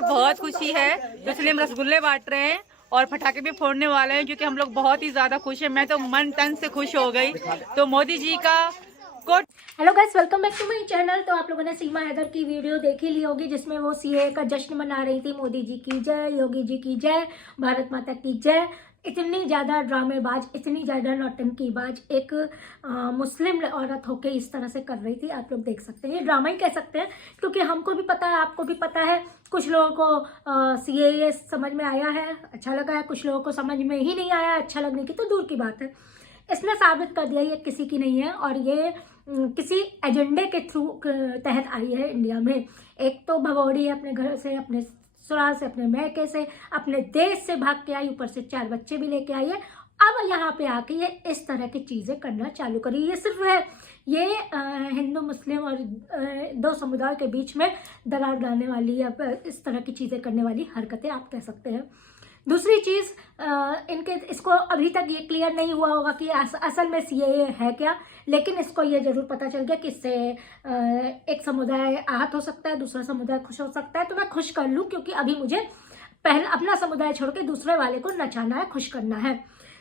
बहुत खुशी है तो इसलिए हम रसगुल्ले बांट रहे हैं और पटाखे भी फोड़ने वाले हैं क्योंकि हम लोग बहुत ही ज्यादा खुश हैं। मैं तो मन तन से खुश हो गई। तो मोदी जी का quote. Hello guys, welcome back to my channel. तो आप लोगों ने सीमा हैदर की वीडियो देखी ली होगी जिसमें वो सीए का जश्न मना रही थी। मोदी जी की जय, योगी जी की जय, भारत माता की जय। इतनी ज़्यादा ड्रामेबाज, इतनी ज़्यादा नौटंकीबाज एक मुस्लिम औरत होके इस तरह से कर रही थी। आप लोग देख सकते हैं, ये ड्रामा ही कह सकते हैं क्योंकि हमको भी पता है, आपको भी पता है। कुछ लोगों को सीए समझ में आया है, अच्छा लगा है। कुछ लोगों को समझ में ही नहीं आया, अच्छा लगने की तो दूर की बात है। इसने साबित कर दिया ये किसी की नहीं है और ये किसी एजेंडे के थ्रू तहत आई है इंडिया में। एक तो भगौड़ी अपने घर से, अपने ससुराल से, अपने मैके से, अपने देश से भाग के आई, ऊपर से 4 बच्चे भी लेके आई है। अब यहाँ पे आके ये इस तरह की चीजें करना चालू करी। ये सिर्फ है, ये हिंदू मुस्लिम और दो समुदाय के बीच में दरार डालने वाली या इस तरह की चीजें करने वाली हरकतें आप कह सकते हैं। दूसरी चीज, इनके इसको अभी तक ये क्लियर नहीं हुआ होगा कि असल में सीएए है क्या, लेकिन इसको ये जरूर पता चल गया कि इससे एक समुदाय आहत हो सकता है, दूसरा समुदाय खुश हो सकता है। तो मैं खुश कर लूं क्योंकि अभी मुझे पहले अपना समुदाय छोड़ के दूसरे वाले को नचाना है, खुश करना है।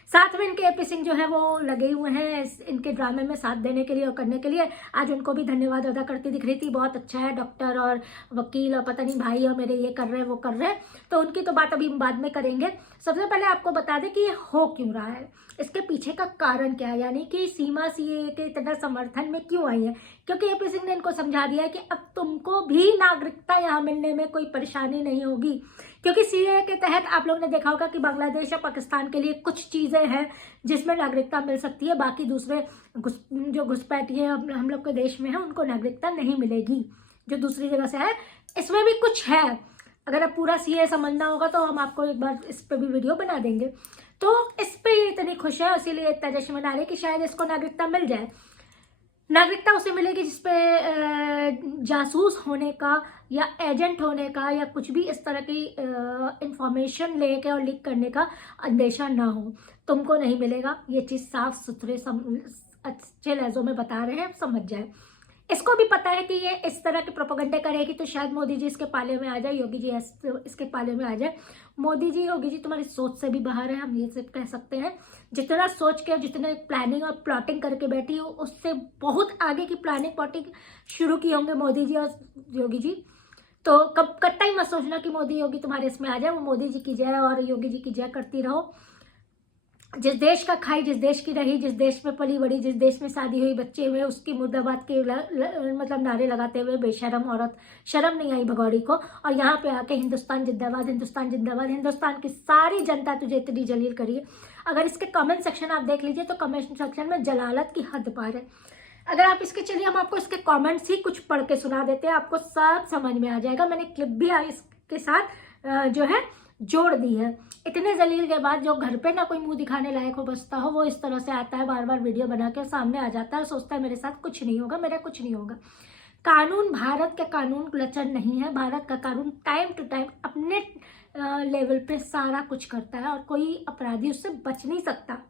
साथ में इनके एपी सिंह जो है वो लगे हुए हैं इनके ड्रामे में साथ देने के लिए और करने के लिए। आज उनको भी धन्यवाद अदा करती दिख रही थी। बहुत अच्छा है, डॉक्टर और वकील और पता नहीं भाई और मेरे ये कर रहे हैं वो कर रहे हैं। तो उनकी तो बात अभी बाद में करेंगे। सबसे पहले आपको बता दें कि ये हो क्यों रहा है, इसके पीछे का कारण क्या है, यानी कि सीमा सीए के इतना समर्थन में क्यों आई है। क्योंकि एपी सिंह ने इनको समझा दिया है कि अब तुमको भी नागरिकता यहाँ मिलने में कोई परेशानी नहीं होगी। क्योंकि सीए के तहत आप लोगों ने देखा होगा कि बांग्लादेश और पाकिस्तान के लिए कुछ चीज़ें हैं जिसमें नागरिकता मिल सकती है, बाकी दूसरे जो घुसपैठिए हम लोग के देश में है उनको नागरिकता नहीं मिलेगी जो दूसरी जगह से है। इसमें भी कुछ है, अगर आप पूरा सीए समझना होगा तो हम आपको एक बार इस पर भी वीडियो बना देंगे। तो इस पर ये इतनी खुश है, इसीलिए इतना जश्न मना रही कि शायद इसको नागरिकता मिल जाए। नागरिकता उसे मिलेगी जिसपे जासूस होने का या एजेंट होने का या कुछ भी इस तरह की इंफॉर्मेशन लेके और लीक करने का अंदेशा ना हो। तुमको नहीं मिलेगा, ये चीज़ साफ सुथरे अच्छे लहजों में बता रहे हैं, समझ जाए। इसको भी पता है कि ये इस तरह के प्रोपेगेंडे करेगी तो शायद मोदी जी इसके पाले में आ जाए, योगी जी इसके पाले में आ जाए। मोदी जी, योगी जी तुम्हारी सोच से भी बाहर है, हम ये सिर्फ कह सकते हैं। जितना सोच के, जितने प्लानिंग और प्लॉटिंग करके बैठी हो उससे बहुत आगे की प्लानिंग प्लॉटिंग शुरू की होंगे मोदी जी और योगी जी। तो कब कट्टा ही मत सोचना कि मोदी योगी तुम्हारे इसमें आ जाए। वो मोदी जी की जय और योगी जी की जय करती रहो। जिस देश का खाई, जिस देश की रही, जिस देश में पली बड़ी, जिस देश में शादी हुई, बच्चे हुए, उसकी मुर्दाबाद के मतलब नारे लगाते हुए बेशरम औरत, शर्म नहीं आई भगौड़ी को। और यहाँ पे आके हिंदुस्तान जिंदाबाद, हिंदुस्तान जिंदाबाद, हिंदुस्तान की सारी जनता तुझे इतनी जलील करी है। अगर इसके कमेंट सेक्शन आप देख लीजिए तो कमेंट सेक्शन में जलालत की हद पार है। अगर आप इसके, चलिए हम आपको इसके कमेंट्स ही कुछ पढ़ के सुना देते हैं, आपको सब समझ में आ जाएगा। मैंने क्लिप भी इसके साथ जो है जोड़ दी है। इतने जलील के बाद जो घर पे ना कोई मुंह दिखाने लायक हो बसता हो, वो इस तरह से आता है, बार बार वीडियो बना के सामने आ जाता है और सोचता है मेरे साथ कुछ नहीं होगा, मेरा कुछ नहीं होगा। कानून, भारत के कानून लचर नहीं है। भारत का कानून टाइम टू टाइम अपने लेवल पे सारा कुछ करता है और कोई अपराधी उससे बच नहीं सकता।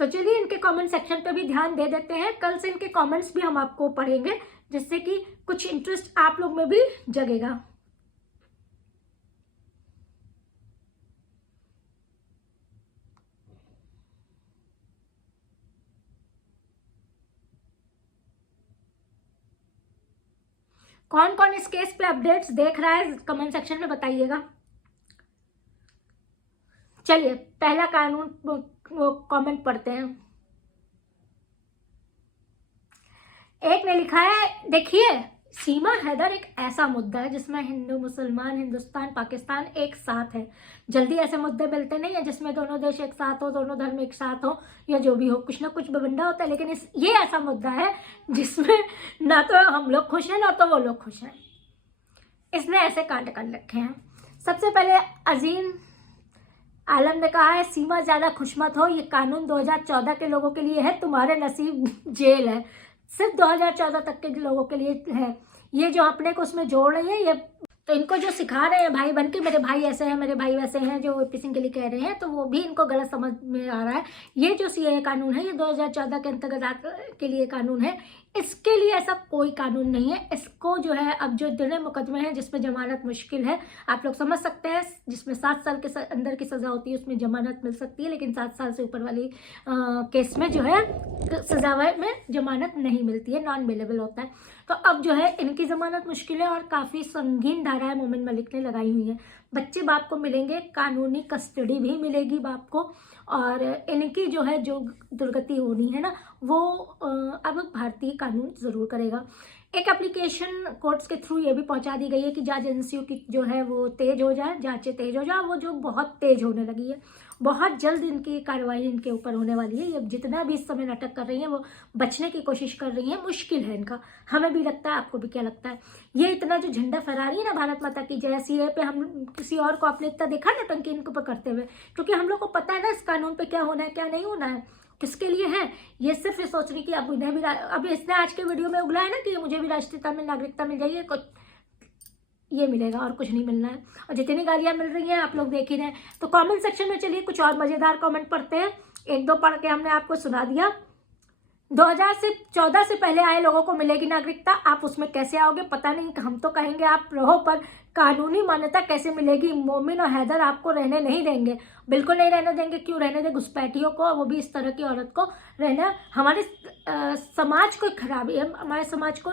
तो चलिए इनके कमेंट सेक्शन पे भी ध्यान दे देते हैं। कल से इनके कमेंट्स भी हम आपको पढ़ेंगे जिससे कि कुछ इंटरेस्ट आप लोग में भी जगेगा। कौन कौन इस केस पे अपडेट्स देख रहा है कमेंट सेक्शन में बताइएगा। चलिए पहला कानून कमेंट पढ़ते हैं। एक ने लिखा है, देखिए सीमा हैदर एक ऐसा मुद्दा है जिसमें हिंदू, मुसलमान, हिंदुस्तान, पाकिस्तान एक साथ है। जल्दी ऐसे मुद्दे मिलते नहीं है जिसमें दोनों देश एक साथ हो, दोनों धर्म एक साथ हो या जो भी हो, कुछ ना कुछ बवंडा होता है। लेकिन ये ऐसा मुद्दा है जिसमें ना तो हम लोग खुश हैं ना तो वो लोग खुश हैं। इसने ऐसे कांड कर रखे हैं। सबसे पहले अजीम आलम ने कहा है, सीमा ज्यादा खुश मत हो, ये कानून 2014 के लोगों के लिए है, तुम्हारे नसीब जेल है। सिर्फ 2014 तक के लोगों के लिए है। ये जो अपने को उसमें जोड़ रही है, ये तो इनको जो सिखा रहे हैं भाई बन के, मेरे भाई ऐसे हैं, मेरे भाई वैसे हैं, जो एपी सिंह के लिए कह रहे हैं, तो वो भी इनको गलत समझ में आ रहा है। ये जो सीएए कानून है ये 2014 के अंतर्गत के लिए कानून है। इसके लिए ऐसा कोई कानून नहीं है। इसको जो है अब जो दिने मुकदमे हैं जिसमें जमानत मुश्किल है, आप लोग समझ सकते हैं, जिसमें 7 साल के अंदर की सज़ा होती है उसमें जमानत मिल सकती है, लेकिन 7 साल से ऊपर वाली केस में जो है सज़ा में जमानत नहीं मिलती है, नॉन अवेलेबल होता है। तो अब जो है इनकी जमानत मुश्किल है और काफ़ी संगीन धाराएं मोमिन मलिक ने लगाई हुई हैं। बच्चे बाप को मिलेंगे, कानूनी कस्टडी भी मिलेगी बाप को, और इनकी जो है जो दुर्गति होनी है ना वो अब भारतीय कानून ज़रूर करेगा। एक एप्लीकेशन कोर्ट्स के थ्रू ये भी पहुंचा दी गई है कि जांच एजेंसियों की जो है वो तेज़ हो जाए, जांचें तेज़ हो जाए, वो जो बहुत तेज़ होने लगी है। बहुत जल्द इनकी कार्रवाई इनके ऊपर होने वाली है। ये जितना भी इस समय नाटक कर रही हैं वो बचने की कोशिश कर रही हैं, मुश्किल है इनका, हमें भी लगता है, आपको भी क्या लगता है? ये इतना जो झंडा फहरा रही है ना भारत माता की जय, सीए पे हम किसी और को आपने इतना देखा नौटंकी इनको पर करते हुए? क्योंकि हम लोग को पता है ना इस कानून पे क्या होना है क्या नहीं होना है, किसके लिए है। ये सिर्फ ये सोच रही कि अब इन्हें भी, अब इसने आज के वीडियो में उगला है ना कि मुझे भी राष्ट्रीयता में नागरिकता मिल जाइए, कुछ ये मिलेगा और कुछ नहीं मिलना है। और जितनी गालियाँ मिल रही हैं आप लोग देख ही रहे हैं। तो कमेंट सेक्शन में चलिए कुछ और मज़ेदार कमेंट पढ़ते हैं, 1-2 पढ़ के हमने आपको सुना दिया। 2014 से पहले आए लोगों को मिलेगी नागरिकता, आप उसमें कैसे आओगे पता नहीं, हम तो कहेंगे आप रहो, पर कानूनी मान्यता कैसे मिलेगी? मोमिन और हैदर आपको रहने नहीं देंगे, बिल्कुल नहीं रहने देंगे। क्यों रहने दें घुसपैठियों को, वो भी इस तरह की औरत को रहना? हमारे समाज को खराबी है, हमारे समाज को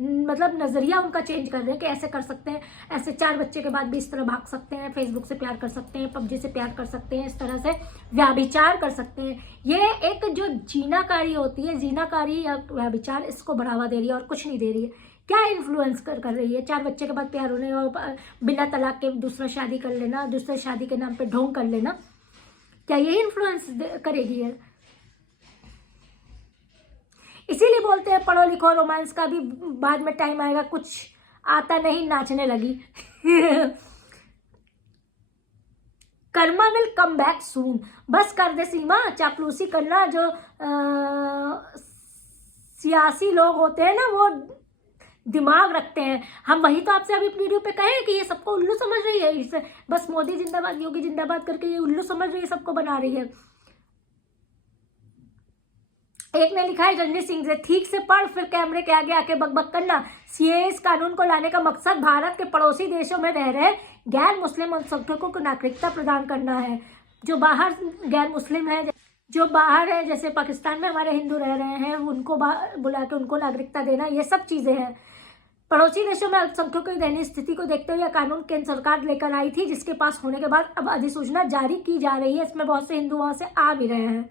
मतलब नज़रिया उनका चेंज कर रहे हैं कि ऐसे कर सकते हैं, ऐसे 4 बच्चे के बाद भी इस तरह भाग सकते हैं, फेसबुक से प्यार कर सकते हैं, पबजी से प्यार कर सकते हैं, इस तरह से व्याभिचार कर सकते हैं। ये एक जो जीनाकारी होती है, जीनाकारी या व्याभिचार, इसको बढ़ावा दे रही है और कुछ नहीं दे रही है। क्या इन्फ्लुएंस कर रही है? 4 बच्चे के बाद प्यार होने और बिना तलाक के दूसरा शादी कर लेना, दूसरे शादी के नाम पे ढोंग कर लेना, क्या यही इन्फ्लुएंस करेगी है? इसीलिए बोलते हैं पढ़ो लिखो, रोमांस का भी बाद में टाइम आएगा, कुछ आता नहीं, नाचने लगी। Karma will come back soon. बस कर दे सीमा, चापलूसी करना। जो सियासी लोग होते हैं ना वो दिमाग रखते हैं। हम वही तो आपसे अभी वीडियो पे कहें कि ये सबको उल्लू समझ रही है, इससे बस मोदी जिंदाबाद योगी जिंदाबाद करके ये उल्लू समझ रही है, सबको बना रही है। एक ने लिखा है रणजीत सिंह से, ठीक से पढ़ फिर कैमरे के आगे आके बकबक करना। सीएए इस कानून को लाने का मकसद भारत के पड़ोसी देशों में रह रहे गैर मुस्लिम अल्पसंख्यकों को नागरिकता प्रदान करना है। जो बाहर गैर मुस्लिम है, जो बाहर है, जैसे पाकिस्तान में हमारे हिंदू रह रहे हैं, उनको बुला के उनको नागरिकता देना, ये सब चीज़ें हैं। पड़ोसी देशों में अल्पसंख्यकों की दयनीय स्थिति को देखते हुए यह कानून केंद्र सरकार लेकर आई थी, जिसके पास होने के बाद अब अधिसूचना जारी की जा रही है। इसमें बहुत से हिंदू वहां से आ भी रहे हैं।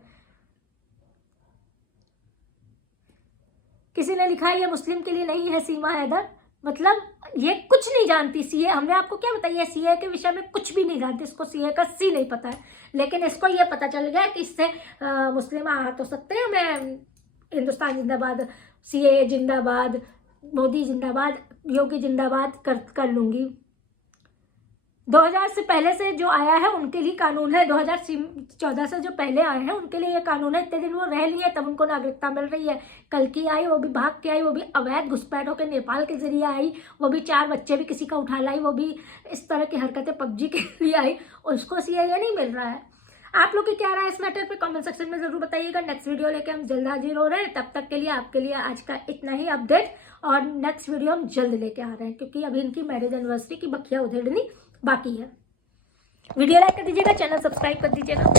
किसी ने लिखा है ये मुस्लिम के लिए नहीं है सीमा हैदर, मतलब ये कुछ नहीं जानती सीए। हमने आपको क्या बताया, सीए के विषय में कुछ भी नहीं जानती, इसको सीए का सी नहीं पता है, लेकिन इसको ये पता चल गया कि इससे मुस्लिम आ तो सकते हैं। मैं हिंदुस्तान जिंदाबाद, सीए जिंदाबाद, मोदी जिंदाबाद, योगी जिंदाबाद कर लूंगी। 2000 से पहले से जो आया है उनके लिए कानून है, 2014 से जो पहले आए हैं उनके लिए ये कानून है। इतने दिन वो रह लिए तब उनको नागरिकता मिल रही है। कल की आई वो भी भाग के आई, वो भी अवैध घुसपैठ होकर नेपाल के जरिए आई, वो भी 4 बच्चे भी किसी का उठा लाई, वो भी इस तरह की हरकतें पबजी के लिए आई, उसको सीए नहीं मिल रहा है। आप लोग की क्या राय है इस मैटर पे कमेंट सेक्शन में जरूर बताइएगा। नेक्स्ट वीडियो लेके हम जल्द हाजिर हो रहे हैं। तब तक के लिए आपके लिए आज का इतना ही अपडेट, और नेक्स्ट वीडियो हम जल्द लेके आ रहे हैं, क्योंकि अभी इनकी मैरिज एनिवर्सरी की बखिया उधेड़नी बाकी है। वीडियो लाइक कर दीजिएगा, चैनल सब्सक्राइब कर दीजिएगा।